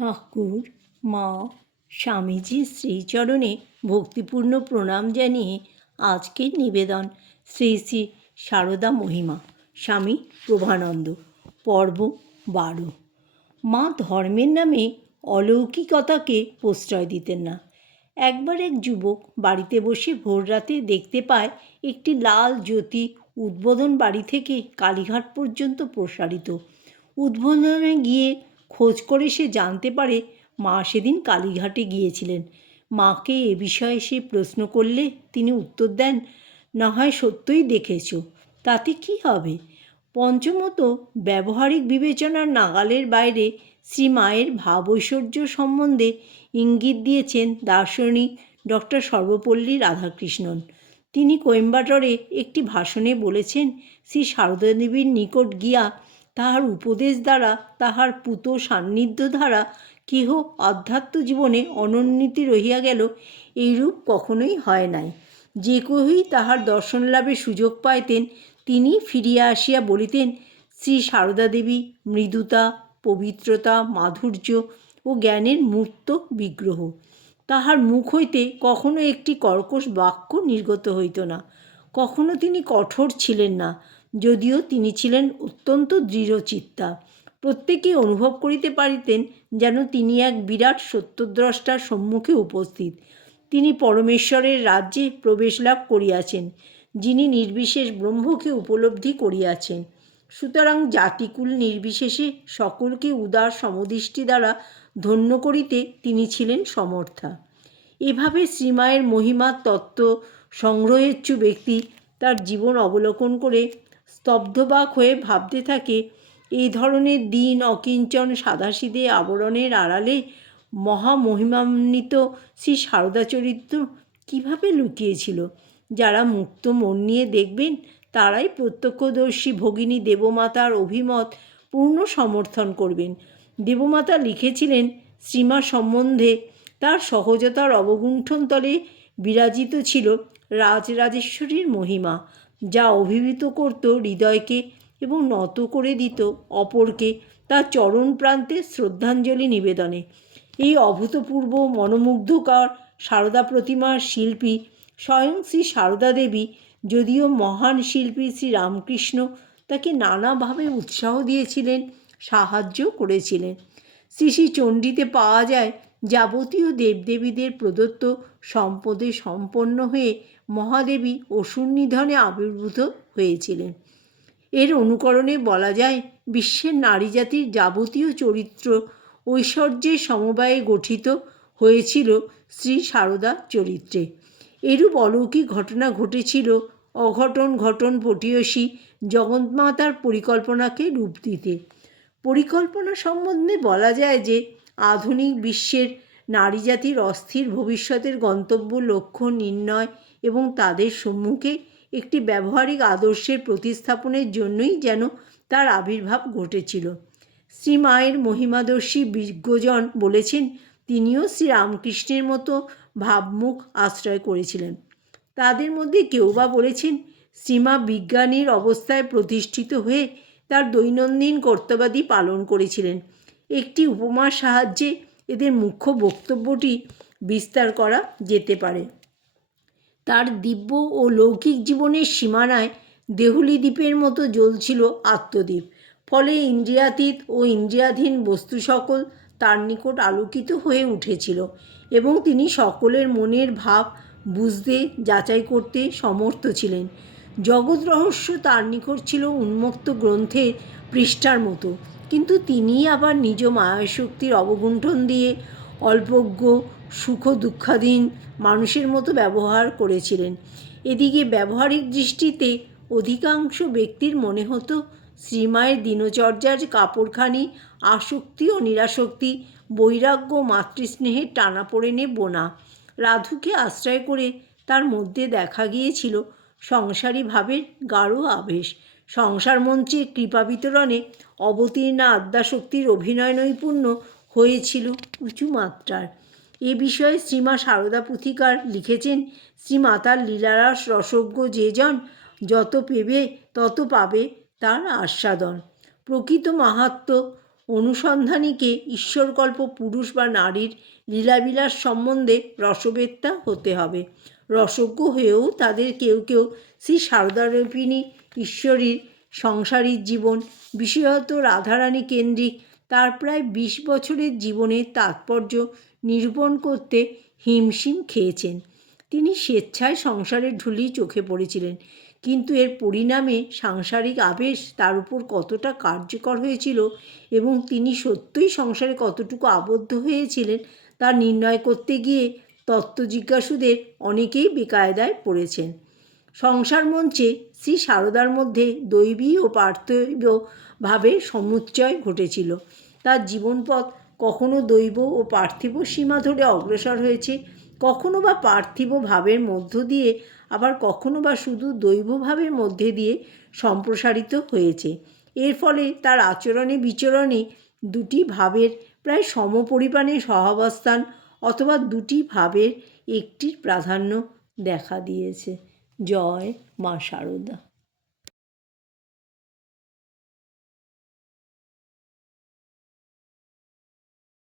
ঠাকুর, মা, স্বামীজির শ্রীচরণে ভক্তিপূর্ণ প্রণাম জানিয়ে আজকের নিবেদন শ্রী শ্রী সারদা মহিমা স্বামী প্রভানন্দ পর্ব 12। মা ধর্মের নামে অলৌকিকতাকে প্রশ্রয় দিতেন না। একবার এক যুবক বাড়িতে বসে ভোররাতে দেখতে পায় একটি লাল জ্যোতি উদ্বোধন বাড়ি থেকে কালীঘাট পর্যন্ত প্রসারিত। উদ্বোধনে গিয়ে খোঁজ করে সে জানতে পারে মা সেদিন কালীঘাটে গিয়েছিলেন। মাকে এ বিষয়ে সে প্রশ্ন করলে তিনি উত্তর দেন, না হয় সত্যই দেখেছ, তাতে কি হবে। পঞ্চমত, ব্যবহারিক বিবেচনার নাগালের বাইরে শ্রী মায়ের ভাবৈশ্বর্য সম্বন্ধে ইঙ্গিত দিয়েছেন দার্শনিক ডক্টর সর্বপল্লী রাধাকৃষ্ণন। তিনি কোয়েম্বাটোরে একটি ভাষণে বলেছেন, শ্রী সারদা দেবীর নিকট গিয়া তাহার উপদেশ দ্বারা, তাহার পূত সান্নিধ্য দ্বারা কেহ আধ্যাত্ম জীবনে অনুন্নতি রহিয়া গেল, এইরূপ কখনোই হয় নাই। যে কেহই তাহার দর্শন লাভের সুযোগ পাইতেন, তিনি ফিরিয়া আসিয়া বলিতেন, শ্রী সারদা দেবী মৃদুতা, পবিত্রতা, মাধুর্য ও জ্ঞানের মূর্ত বিগ্রহ। তাহার মুখ হইতে কখনো একটি কর্কশ বাক্য নির্গত হইত না। কখনো তিনি কঠোর ছিলেন না, যদিও তিনি ছিলেন অত্যন্ত দৃঢ়চিত্তা। প্রত্যেকেই অনুভব করিতে পারিতেন যেন তিনি এক বিরাট সত্যদ্রষ্টার সম্মুখে উপস্থিত। তিনি পরমেশ্বরের রাজ্যে প্রবেশ লাভ করিয়াছেন, যিনি নির্বিশেষ ব্রহ্মকে উপলব্ধি করিয়াছেন। সুতরাং জাতিকুল নির্বিশেষে সকলকে উদার সমদৃষ্টি দ্বারা ধন্য করিতে তিনি ছিলেন সমর্থা। এভাবে শ্রীমায়ের মহিমার তত্ত্ব সংগ্রহেচ্ছু ব্যক্তি তার জীবন অবলোকন করে স্তব্ধবাক হয়ে ভাবতে থাকে, এই ধরনের দীন অকিঞ্চন সাদাসিধে আবরণের আড়ালে মহামহিমান্বিত শ্রী সারদা চরিত্র কীভাবে লুকিয়েছিল। যারা মুক্ত মন নিয়ে দেখবেন, তারাই প্রত্যক্ষদর্শী ভগিনী দেবমাতার অভিমত পূর্ণ সমর্থন করবেন। দেবমাতা লিখেছিলেন, শ্রীমা সম্বন্ধে তার সহজতার অবগুণ্ঠন তলে বিরাজিত ছিল রাজরাজেশ্বরীর মহিমা, যা অভিভূত করত হৃদয়কে এবং নত করে দিত অপরকে তার চরণ প্রান্তে শ্রদ্ধাঞ্জলি নিবেদনে। এই অভূতপূর্ব মনোমুগ্ধকর সারদা প্রতিমার শিল্পী স্বয়ং শ্রী সারদা দেবী, যদিও মহান শিল্পী শ্রী রামকৃষ্ণ তাকে নানাভাবে উৎসাহ দিয়েছিলেন, সাহায্য করেছিলেন। শ্রী শ্রী চণ্ডীতে পাওয়া যায়, যাবতীয় দেবদেবীদের প্রদত্ত সম্পদে সম্পন্ন হয়ে মহাদেবী অসুর নিধনে আবির্ভূত হয়েছিলেন। এর অনুকরণে বলা যায়, বিশ্বের নারী জাতির যাবতীয় চরিত্র ঐশ্বর্যের সমবায়ে গঠিত হয়েছিল শ্রী সারদা চরিত্রে। এরূপ অলৌকিক ঘটনা ঘটেছিল অঘটন ঘটন পটীয়সী জগন্মাতার পরিকল্পনাকে রূপ দিতে। পরিকল্পনা সম্বন্ধে বলা যায় যে, আধুনিক বিশ্বের নারী জাতির অস্থির ভবিষ্যতের গন্তব্য লক্ষ্য নির্ণয় এবং তাদের সম্মুখে একটি ব্যবহারিক আদর্শের প্রতিস্থাপনের জন্যই যেন তার আবির্ভাব ঘটেছিল। শ্রী মায়ের মহিমাদর্শী বিজ্ঞজন বলেছেন, তিনিও শ্রী রামকৃষ্ণের মতো ভাবমুখ আশ্রয় করেছিলেন। তাদের মধ্যে কেউ বা বলেছেন, শ্রীমা বিজ্ঞানীর অবস্থায় প্রতিষ্ঠিত হয়ে তার দৈনন্দিন কর্তব্যাদি পালন করেছিলেন। একটি উপমার সাহায্যে এদের মুখ্য বক্তব্যটি বিস্তার করা যেতে পারে। তার দিব্য ও লৌকিক জীবনের সীমানায় দেহুলি দ্বীপের মতো জ্বলছিল আত্মদ্বীপ। ফলে ইন্দ্রিয়াতীত ও ইন্দ্রিয়াধীন বস্তু সকল তার নিকট আলোকিত হয়ে উঠেছিল এবং তিনি সকলের মনের ভাব বুঝতে যাচাই করতে সমর্থ ছিলেন। জগৎ রহস্য তার নিকট ছিল উন্মুক্ত গ্রন্থের পৃষ্ঠার মতো, কিন্তু তিনিই আবার নিজ মায়াশক্তির অবগুণ্ঠন দিয়ে অল্পজ্ঞ সুখ দুঃখাধীন মানুষের মতো ব্যবহার করেছিলেন। এদিকে ব্যবহারিক দৃষ্টিতে অধিকাংশ ব্যক্তির মনে হতো শ্রীমায়ের দিনচর্যার কাপড়খানি আসক্তি ও নিরাসক্তি, বৈরাগ্য ও মাতৃস্নেহের টানাপোড়েনে বোনা। রাধুকে আশ্রয় করে তার মধ্যে দেখা গিয়েছিল সংসারী ভাবের গাঢ় আবেশ। সংসার মঞ্চে কৃপা বিতরণে অবতীর্ণা আদ্যাশক্তির অভিনয় নৈপুণ্য হয়েছিল উঁচু মাত্রার। এ বিষয়ে শ্রীমা সারদা পুথিকার লিখেছেন, শ্রীমাতার লীলারস রসজ্ঞ যে জন, যত পেবে তত পাবে তার আস্বাদন। প্রকৃত মাহাত্ম্য ও অনুসন্ধানীকে ঈশ্বরকল্প পুরুষ বা নারীর লীলাবিলাস সম্বন্ধে রসবেত্তা হতে হবে। রসজ্ঞ হয়েও তাদের কেউ কেউ শ্রী সারদারূপিণী ঈশ্বরীর সংসারীর জীবন, বিশেষত রাধারানী কেন্দ্রিক তার প্রায় 20 বছরের জীবনের তাৎপর্য নিরূপণ করতে হিমশিম খেয়েছেন। তিনি স্বেচ্ছায় সংসারের ঢুলি চোখে পড়েছিলেন, কিন্তু এর পরিণামে সাংসারিক আবেশ তার উপর কতটা কার্যকর হয়েছিল এবং তিনি সত্যই সংসারে কতটুকু আবদ্ধ হয়েছিলেন তা নির্ণয় করতে গিয়ে তত্ত্বজিজ্ঞাসুদের অনেকেই বেকায়দায় পড়েছেন। সংসার মঞ্চে শ্রী সারদার মধ্যে দৈবী ও পার্থিব ভাবের সমুচ্চয় ঘটেছিল। তার জীবনপথ কখনো দৈব ও পার্থিব সীমা ধরে অগ্রসর হয়েছে, কখনো বা পার্থিব ভাবের মধ্য দিয়ে, আবার কখনো বা শুধু দৈব ভাবের মধ্যে দিয়ে সম্প্রসারিত হয়েছে। এর ফলে তার আচরণে বিচরণে দুটি ভাবের প্রায় সমপরিমাণে সহাবস্থান অথবা দুটি ভাবের একটির প্রাধান্য দেখা দিয়েছে। জয় মা শারদা।